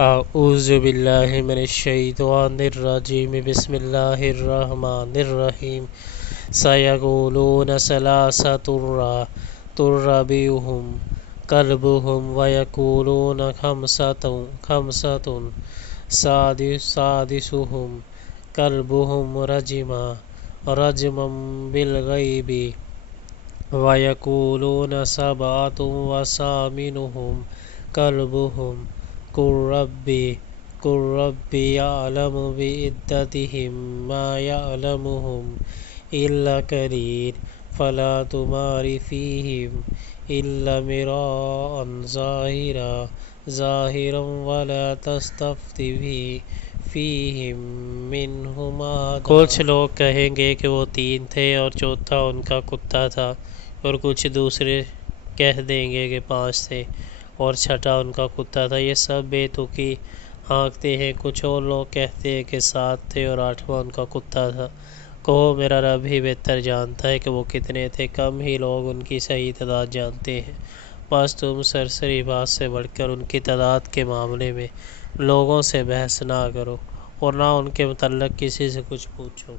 اعوذ باللہ من الشیطان الرجیم بسم اللہ الرحمن الرحیم سیقولون ثلاثۃ رابعهم کلبهم ویقولون خمسۃ سادسهم کلبهم رجما بالغیب ویقولون سبعۃ وثامنهم کلبهم قل ربی یعلم بعدتهم ما یعلمهم الا قلیل فلا تمار فیہم الا مراء ظاہرا ولا تستفت فیہم منہم احدا۔ کچھ لوگ کہیں گے کہ وہ تین تھے اور چوتھا ان کا کتا تھا، اور کچھ دوسرے کہہ دیں گے کہ 5 تھے اور چھٹا ان کا کتا تھا۔ یہ سب بے تکی ہانکتے ہیں۔ کچھ اور لوگ کہتے ہیں کہ 7 تھے اور 8واں ان کا کتا تھا۔ کہو میرا رب ہی بہتر جانتا ہے کہ وہ کتنے تھے، کم ہی لوگ ان کی صحیح تعداد جانتے ہیں۔ بس تم سرسری بات سے بڑھ کر ان کی تعداد کے معاملے میں لوگوں سے بحث نہ کرو اور نہ ان کے متعلق کسی سے کچھ پوچھو۔